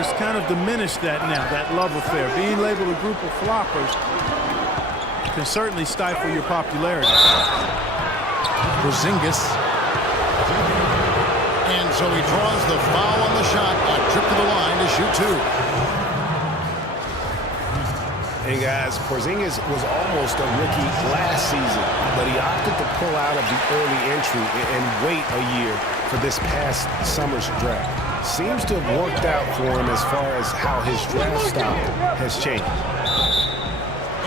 has kind of diminished that now, that love affair. Being labeled a group of floppers can certainly stifle your popularity. Porzingis. And so he draws the foul on the shot. A trip to the line to shoot two. And guys, Porzingis was almost a rookie last season, but he opted to pull out of the early entry and wait a year for this past summer's draft. Seems to have worked out for him as far as how his draft style has changed.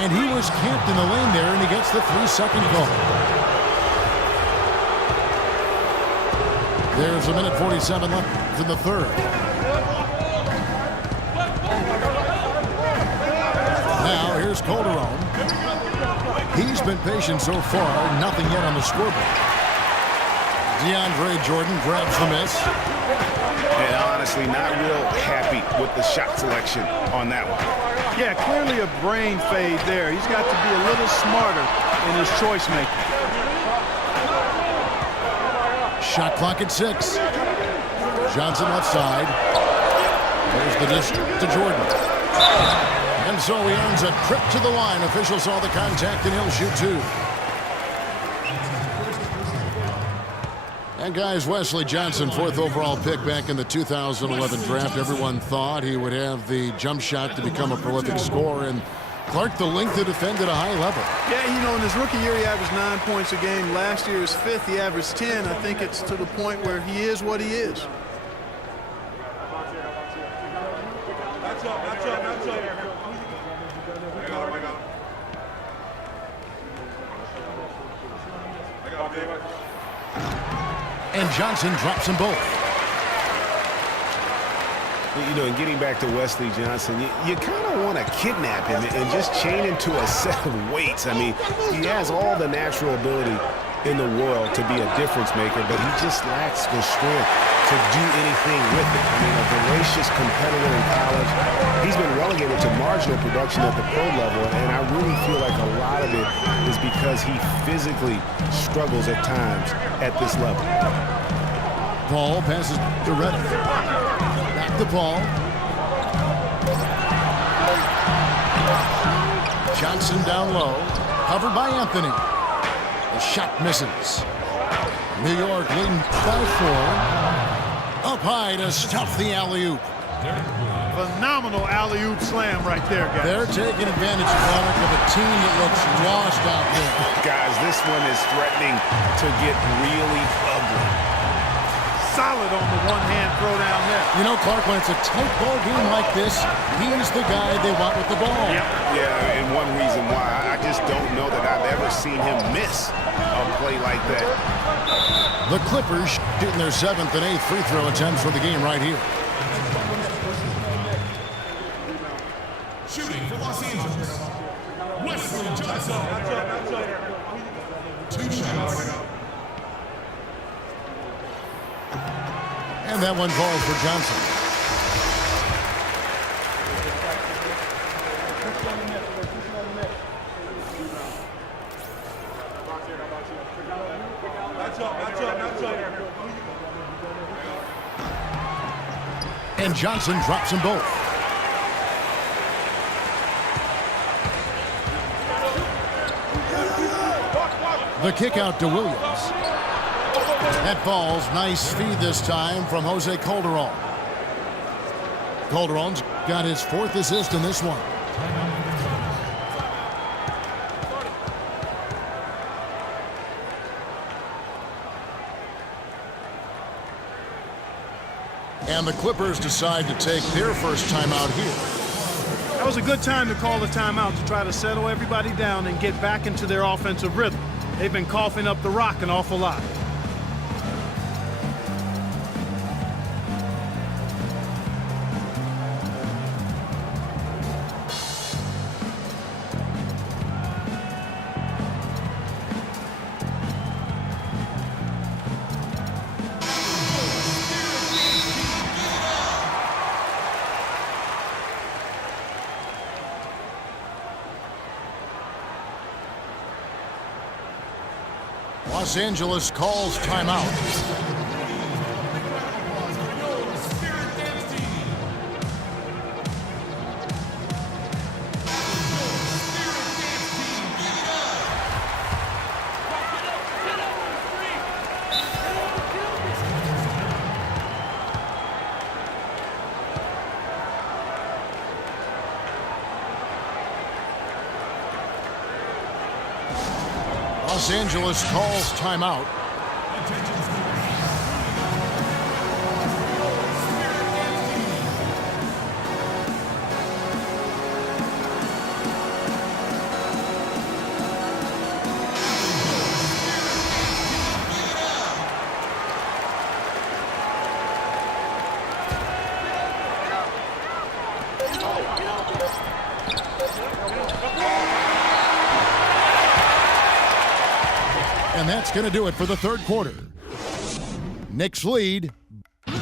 And he was camped in the lane there, and he gets the 3-second call. There's a minute 47 left in the third. Now here's Calderon. He's been patient so far, nothing yet on the scoreboard. DeAndre Jordan grabs the miss. And honestly, not real happy with the shot selection on that one. Yeah, clearly a brain fade there. He's got to be a little smarter in his choice making. Shot clock at 6. Johnson left side. There's the dish to Jordan. And so he earns a trip to the line. Officials saw the contact, and he'll shoot two. And guys, Wesley Johnson, 4th overall pick back in the 2011 draft. Everyone thought he would have the jump shot to become a prolific scorer. And Clark, the length to defend at a high level. Yeah, you know, in his rookie year, he averaged 9 points a game. Last year, his 5th, he averaged 10. I think it's to the point where he is what he is. And Johnson drops them both. You know, and getting back to Wesley Johnson, you kind of want to kidnap him and just chain him to a set of weights. I mean, he has all the natural ability in the world to be a difference maker, but he just lacks the strength to do anything with it. I mean, a voracious competitor in college. He's been relegated to marginal production at the pro level, and I really feel like a lot of it is because he physically struggles at times at this level. Paul passes to Redick. Back to Paul. Johnson down low. Covered by Anthony. The shot misses. New York leading by 4. Up high to stuff the alley-oop. Phenomenal alley-oop slam right there, guys. They're taking advantage, Clark, of a team that looks lost out there. Guys, this one is threatening to get really ugly. Solid on the one-hand throw down there. You know, Clark, when it's a tight ball game like this, he's the guy they want with the ball. Yep. Yeah, and one reason why, I just don't know that I've ever seen him miss a play like that. The Clippers shooting their 7th and 8th free throw attempts for the game right here. Shooting for Los Angeles, Wesley Johnson. 2 shots. And that one falls for Johnson. And Johnson drops them both. The kick out to Williams. That falls. Nice feed this time from Jose Calderon. Calderon's got his 4th assist in this one. And the Clippers decide to take their first timeout here. That was a good time to call the timeout to try to settle everybody down and get back into their offensive rhythm. They've been coughing up the rock an awful lot. Los Angeles calls timeout. Los Angeles calls timeout. And that's going to do it for the third quarter. Knicks lead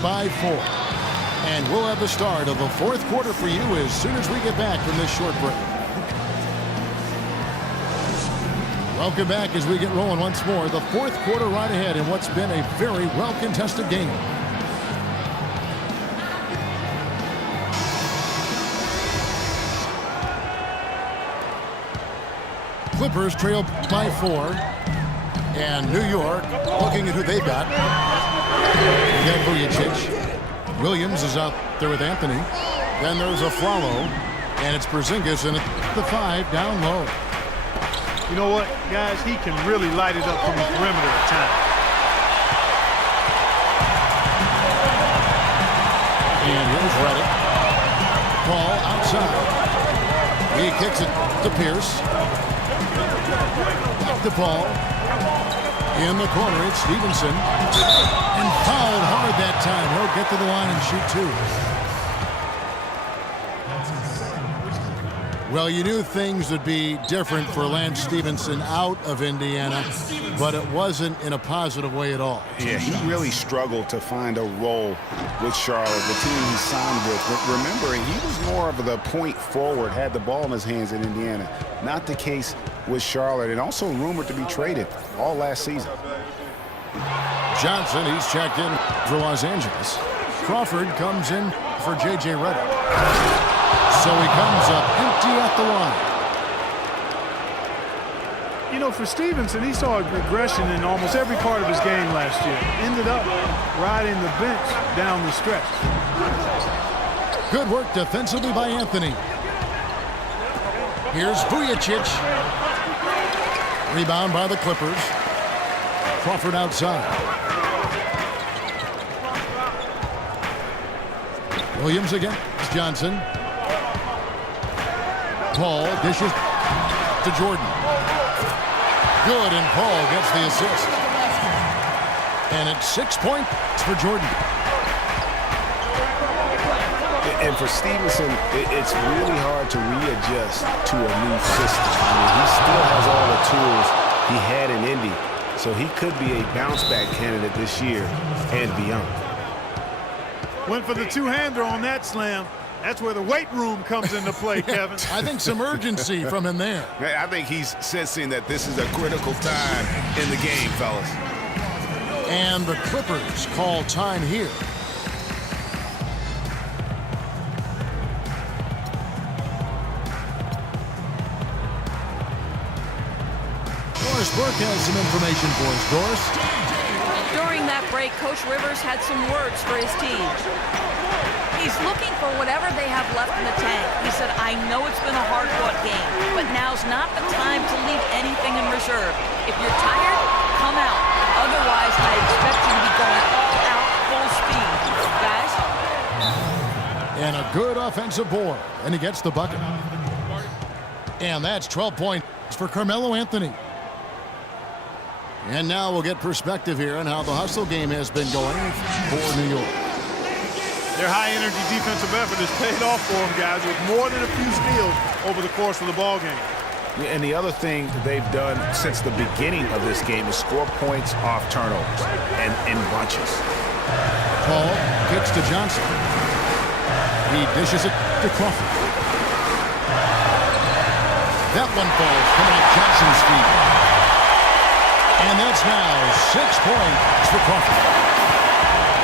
by 4. And we'll have the start of the fourth quarter for you as soon as we get back from this short break. Welcome back as we get rolling once more. The fourth quarter right ahead in what's been a very well-contested game. Clippers trail by 4. And New York looking at who they've got. They got Vujacic. Williams is out there with Anthony. Then there's Afflalo. And it's Porzingis in at the 5 down low. You know what, guys? He can really light it up from the perimeter at times. And here's Redick. Ball outside. He kicks it to Pierce. Up the ball. In the corner, it's Stevenson. And fouled hard that time. He'll get to the line and shoot 2. Well, you knew things would be different for Lance Stevenson out of Indiana, but it wasn't in a positive way at all. Yeah, he really struggled to find a role with Charlotte, the team he signed with. But remembering, he was more of the point forward, had the ball in his hands in Indiana. Not the case with Charlotte, and also rumored to be traded all last season. Johnson, he's checked in for Los Angeles. Crawford comes in for J.J. Redick. So he comes up empty at the line. You know, for Stevenson, he saw a regression in almost every part of his game last year. Ended up riding the bench down the stretch. Good work defensively by Anthony. Here's Vujacic. Rebound by the Clippers. Crawford outside. Williams again. It's Johnson. Paul dishes to Jordan. Good, and Paul gets the assist. And it's 6 points for Jordan. And for Stevenson, it's really hard to readjust to a new system. I mean, he still has all the tools he had in Indy, so he could be a bounce-back candidate this year and beyond. Went for the two-hander on that slam. That's where the weight room comes into play, Kevin. I think some urgency from him there. I think he's sensing that this is a critical time in the game, fellas. And the Clippers call time here. Doris Burke has some information for us. Doris? During that break, Coach Rivers had some words for his team. He's looking for whatever they have left in the tank. He said, I know it's been a hard-fought game, but now's not the time to leave anything in reserve. If you're tired, come out. Otherwise, I expect you to be going all out full speed. Guys? And a good offensive board. And he gets the bucket. And that's 12 points for Carmelo Anthony. And now we'll get perspective here on how the hustle game has been going for New York. Their high-energy defensive effort has paid off for them, guys, with more than a few steals over the course of the ball game. And the other thing they've done since the beginning of this game is score points off turnovers and in bunches. Paul kicks to Johnson. He dishes it to Crawford. That one falls coming off Johnson's feet. And that's now 6 points for Crawford.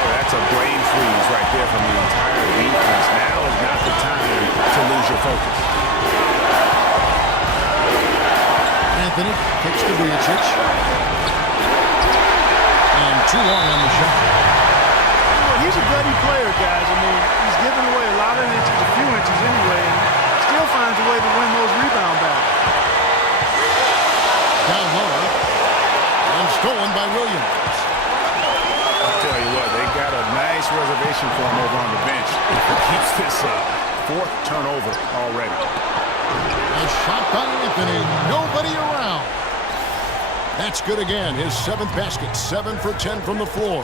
That's a brain freeze right there from the entire defense. Now is not the time to lose your focus. Anthony kicks to Vujacic. And too long on the shot. Well, he's a gutty player, guys. I mean, he's giving away a lot of inches, a few inches anyway, and still finds a way to win those rebound battles. Down low. turnover already. A shot by Anthony. Nobody around. That's good again. His 7th basket. 7 for 10 from the floor.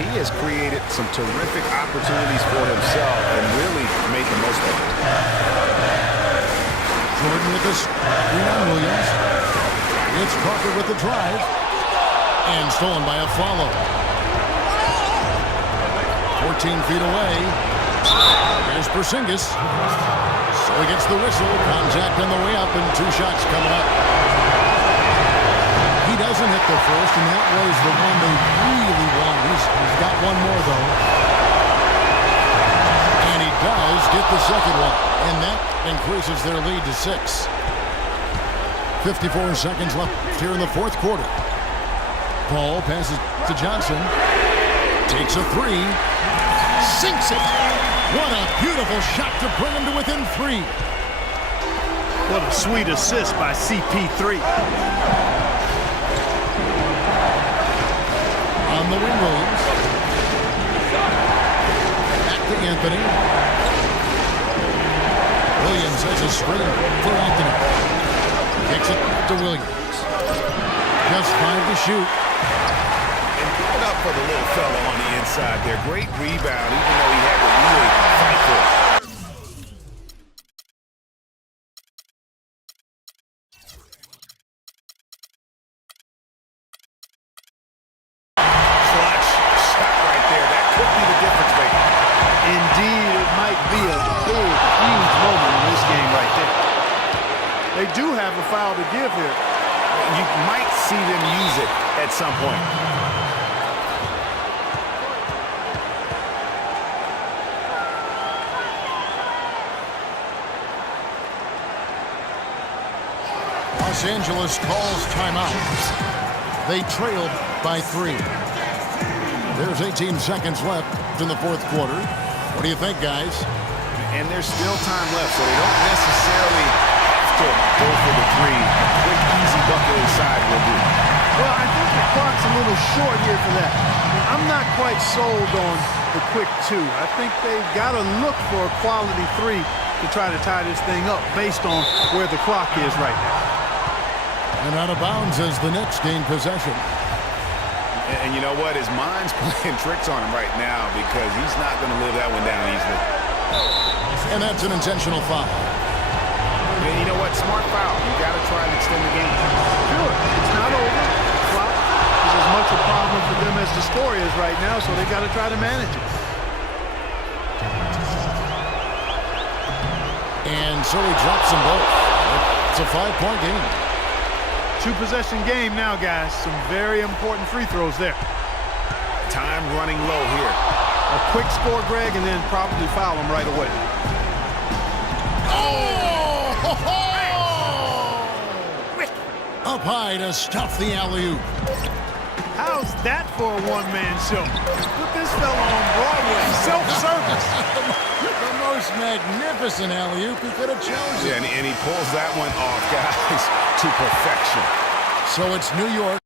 He has created some terrific opportunities for himself and really made the most of it. Jordan with the screen on Williams. It's Parker with the drive. And stolen by a follow. 14 feet away. Here's Porzingis. So he gets the whistle. Contact on the way up and 2 shots coming up. He doesn't hit the first, and that was the one they really wanted. He's got one more, though. And he does get the second one. And that increases their lead to 6. 54 seconds left here in the 4th quarter. Paul passes to Johnson. Takes a 3. Sinks it. What a beautiful shot to bring him to within 3. What a sweet assist by CP3. On the wing, Williams. Back to Anthony. Williams has a screen for Anthony. Kicks it to Williams. Just 5 to shoot. And give it up for the little fella on the inside there. Great rebound, even though he had to really fight for it. Clutch shot right there. That could be the difference maker. Indeed, it might be a big, huge moment in this game right there. They do have a foul to give here. You might see them use it at some point. Los Angeles calls timeout. They trailed by 3. There's 18 seconds left in the 4th quarter. What do you think, guys? And there's still time left, so they don't necessarily have to go for the 3. A quick, easy bucket inside will do. Well, I think the clock's a little short here for that. I'm not quite sold on the quick 2. I think they've got to look for a quality 3 to try to tie this thing up based on where the clock is right now. And out of bounds as the Knicks gain possession. And you know what? His mind's playing tricks on him right now because he's not going to live that one down easily. And that's an intentional foul. And you know what? Smart foul. You got to try and extend the game. Sure, it's not over. Clock is as much a problem for them as the score is right now, so they got to try to manage it. And so he drops them both. It's a 5-point game. 2-possession game now, guys. Some very important free throws there. Time running low here. A quick score, Greg, and then probably foul him right away. Oh! Up high to stuff the alley-oop. How's that for a one-man show? Put this fella on Broadway. Self-service. The most magnificent alley-oop he could have chosen. Yeah, and he pulls that one off, guys, to perfection. So it's New York